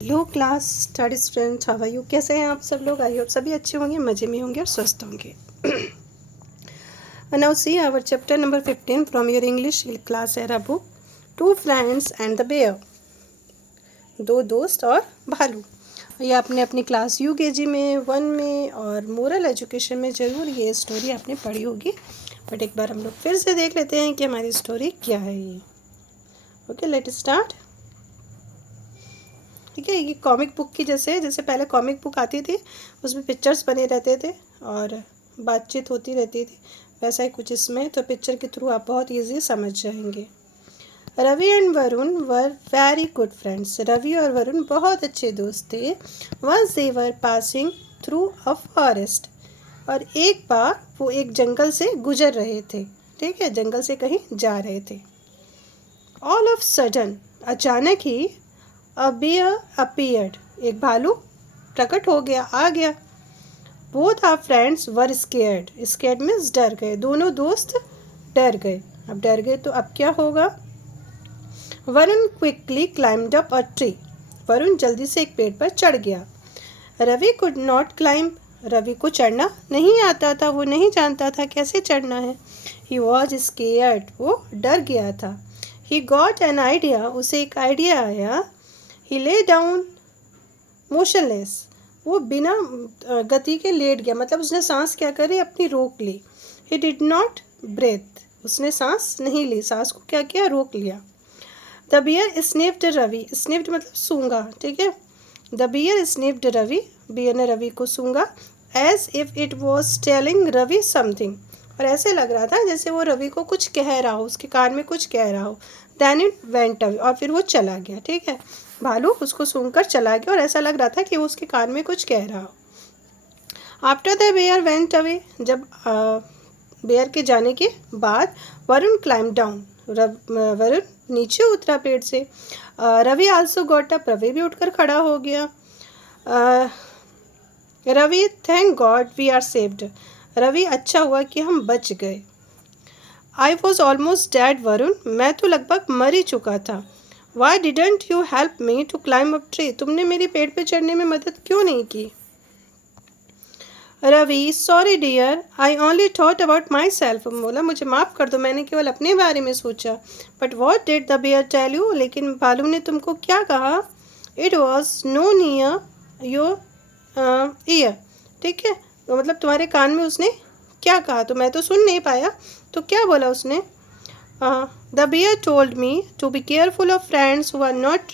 Hello class study student, how are you? कैसे हैं आप सब लोग? आई होप सभी अच्छे होंगे, मज़े में होंगे और स्वस्थ होंगे। Now see our chapter number 15 from your English class era book, two friends and the bear. दो दोस्त और भालू। ये आपने अपनी क्लास यूकेजी में 1 में और मोरल एजुकेशन में ज़रूर ये स्टोरी आपने पढ़ी होगी, बट एक बार हम लोग फिर से देख लेते हैं कि हमारी स्टोरी क्या है ये। Okay, let start. ठीक है, ये कॉमिक बुक की जैसे पहले कॉमिक बुक आती थी, उसमें पिक्चर्स बने रहते थे और बातचीत होती रहती थी, वैसा ही कुछ इसमें। तो पिक्चर के थ्रू आप बहुत इजी समझ जाएंगे। Ravi and Varun were very good friends. Ravi और वरुण बहुत अच्छे दोस्त थे। Once they were passing through a forest. और एक बार वो एक जंगल से गुजर रहे थे। ठीक है, जंगल से कहीं जा रहे थे। ऑल ऑफ सडन, अचानक ही, अ बेयर अपीयर्ड, एक भालू प्रकट हो गया, आ गया। Both our friends were scared. Scared means डर गए, दोनों दोस्त डर गए। अब डर गए तो अब क्या होगा? Varun quickly climbed up a tree. Varun जल्दी से एक पेड़ पर चढ़ गया। Ravi could not climb. Ravi को चढ़ना नहीं आता था, वो नहीं जानता था कैसे चढ़ना है। ही वॉज स्केयर्ड, वो डर गया था। ही गॉट एन आइडिया, उसे एक आइडिया आया। ही ले डाउन मोशनलेस, वो बिना गति के लेट गया, मतलब उसने सांस क्या करी, अपनी रोक ली। ही डिड नॉट ब्रेथ, उसने सांस नहीं ली, सांस को क्या किया, रोक लिया। The bear sniffed Ravi, sniffed मतलब सूंघा। ठीक है, the bear sniffed Ravi, bear ने रवि को सूंघा। As if it was telling Ravi something, और ऐसे लग रहा था जैसे वो रवि को कुछ कह रहा हो, उसके कान में कुछ कह रहा हो। देन इट वेंट अवे, और फिर वो चला गया। ठीक है, भालू उसको सूंघकर चला गया और ऐसा लग रहा था कि वो उसके कान में कुछ कह रहा हो। After the bear went away, जब बेयर के जाने के बाद, वरुण क्लाइम डाउन, वरुण नीचे उतरा पेड़ से। Ravi also got up, Ravi भी उठकर खड़ा हो गया। Ravi thank God we are saved, Ravi अच्छा हुआ कि हम बच गए। I was almost dead Varun, मैं तो लगभग मर ही चुका था। Why didn't you help me to climb up tree, तुमने मेरी पेड़ पे चढ़ने में मदद क्यों नहीं की? Ravi sorry dear, I only thought about myself, बोला मुझे माफ़ कर दो, मैंने केवल अपने बारे में सोचा। But what did the bear tell you, लेकिन भालू ने तुमको क्या कहा? It was no near your ear, ठीक है, तो मतलब तुम्हारे कान में उसने क्या कहा, तो मैं तो सुन नहीं पाया, तो क्या बोला उसने? The bear told me to be careful of friends who are not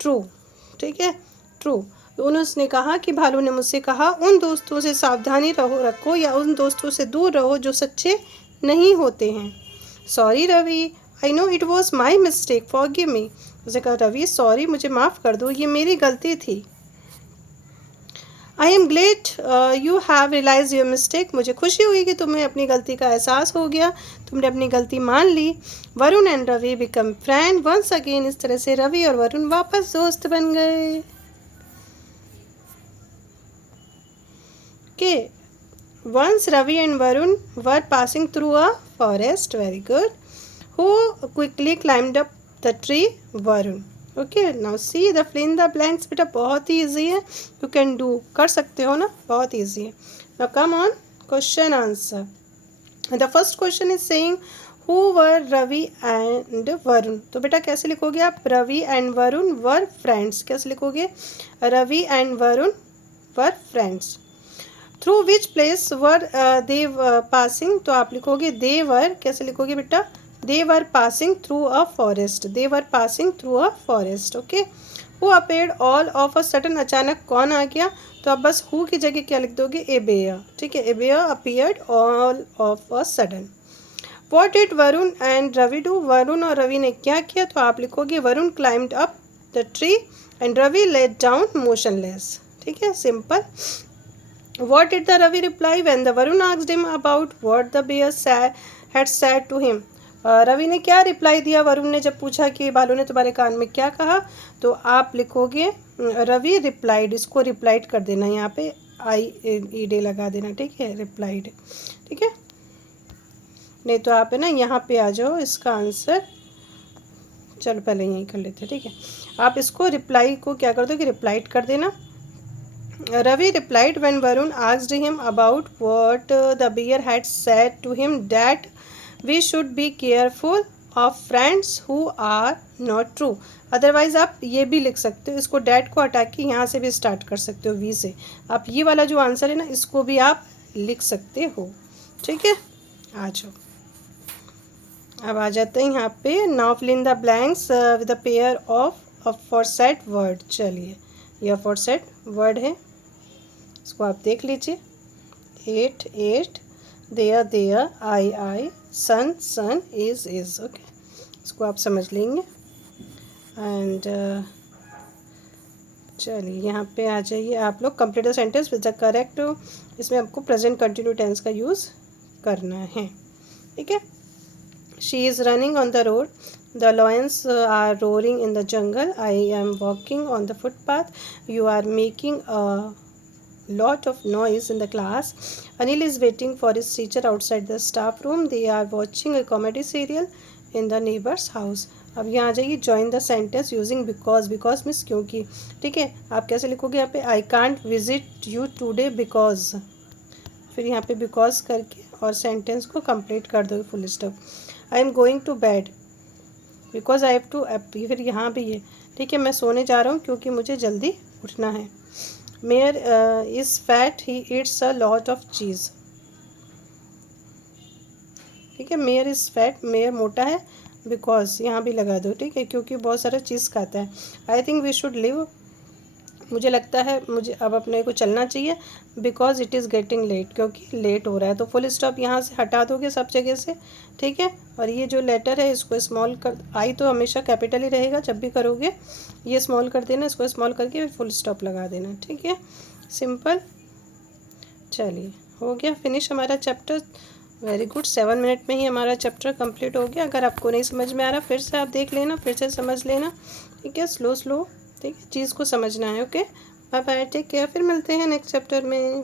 true. ठीक है, ट्रू, उसने कहा कि भालू ने मुझसे कहा उन दोस्तों से सावधानी रखो या उन दोस्तों से दूर रहो जो सच्चे नहीं होते हैं। Sorry Ravi, I know it was my mistake, forgive me. उसने कहा रवि सॉरी, मुझे माफ़ कर दो, ये मेरी गलती थी। I am glad you have realise your mistake, मुझे खुशी हुई कि तुम्हें अपनी गलती का एहसास हो गया, तुमने अपनी गलती मान ली। Varun and Ravi become friend once again, इस तरह से रवि और वरुण वापस दोस्त बन गए। के once Ravi and Varun were passing through a forest, very good, who quickly climbed up the tree, Varun. Okay, now see the fill in the blanks, बेटा बहुत ही ईजी है, यू कैन डू, कर सकते हो ना, बहुत ईजी है। Now come on, question answer. The first question is saying who were Ravi and Varun, तो बेटा कैसे लिखोगे आप? Ravi and Varun were friends, कैसे लिखोगे? Ravi and Varun were friends. Through which place were they passing, तो आप लिखोगे दे वर, कैसे लिखोगे बेटा? They were passing through a forest, they were passing through a forest. Okay, who appeared all of a sudden, अचानक कौन आ गया, तो आप बस हु की जगह क्या लिख दोगे? A bear. ठीक है, a bear appeared all of a sudden. What did Varun and Ravi do, Varun और रवि ने क्या किया, तो आप लिखोगे Varun climbed up the tree and Ravi lay down motionless. ठीक है, simple. What did the Ravi reply when the Varun asked him about what the bear had said to him? Ravi ने क्या रिप्लाई दिया वरुण ने जब पूछा कि भालू ने तुम्हारे कान में क्या कहा, तो आप लिखोगे रवि रिप्लाइड, इसको रिप्लाइड कर देना, यहाँ पे IED लगा देना। ठीक है, रिप्लाइड। ठीक है, नहीं तो आप है ना यहाँ पे आ जाओ, इसका आंसर चलो पहले यही कर लेते हैं, ठीक है। आप इसको रिप्लाई को क्या कर दो कि रिप्लाइड कर देना। Ravi replied when Varun asked him about what the bear had said to him, that we should be careful of friends who are not true। Otherwise आप ये भी लिख सकते हो, इसको डैट को हटा के यहाँ से भी स्टार्ट कर सकते हो वी से। आप ये वाला जो आंसर है ना, इसको भी आप लिख सकते हो, ठीक है। आ जाओ, अब आ जाते हैं यहाँ पे। Now fill in the blanks with a pair of aforesaid word. चलिए, ये अफॉरसेड वर्ड है, इसको आप देख लीजिए। Ate eight, there their, I, sun son, is okay. इसको आप समझ लेंगे। एंड चलिए यहाँ पे आ जाइए आप लोग। Complete the sentence with the correct, इसमें आपको प्रेजेंट कंटिन्यू टेंस का यूज़ करना है, ठीक है। She is running on the road, the lions are roaring in the jungle, I am walking on the footpath, you are making a lot of noise in the class, Anil is waiting for his teacher outside the staff room, they are watching a comedy serial in the neighbor's house। अब यहाँ आ जाइए, join the sentence using because। because means क्योंकि, ठीक है। आप कैसे लिखोगे यहाँ पे, I can't visit you today because, फिर यहाँ पे because करके और सेंटेंस को कंप्लीट कर दोगे full stop. I am going to bed because I have to, फिर यहाँ भी ये, ठीक है। मैं सोने जा रहा हूँ क्योंकि मुझे जल्दी उठना है। Mayor is fat, he eats a lot of cheese, ठीक है। मेयर इज़ फैट, मेयर मोटा है, बिकॉज यहाँ भी लगा दो, ठीक है, क्योंकि बहुत सारा चीज़ खाता है। I think we should leave, मुझे लगता है मुझे अब अपने को चलना चाहिए, because it is getting late, क्योंकि लेट हो रहा है। तो फुल स्टॉप यहाँ से हटा दोगे सब जगह से, ठीक है। और ये जो लेटर है इसको स्मॉल कर, आई तो हमेशा कैपिटल ही रहेगा जब भी करोगे, ये स्मॉल कर देना, इसको स्मॉल करके फिर फुल स्टॉप लगा देना, ठीक है। सिंपल। चलिए, हो गया फिनिश हमारा चैप्टर। वेरी गुड, 7 मिनट में ही हमारा चैप्टर कंप्लीट हो गया। अगर आपको नहीं समझ में आ रहा फिर से आप देख लेना, फिर से समझ लेना, ठीक है। स्लो स्लो, ठीक है, चीज़ को समझना है। Okay, bye bye, take care, फिर मिलते हैं नेक्स्ट चैप्टर में।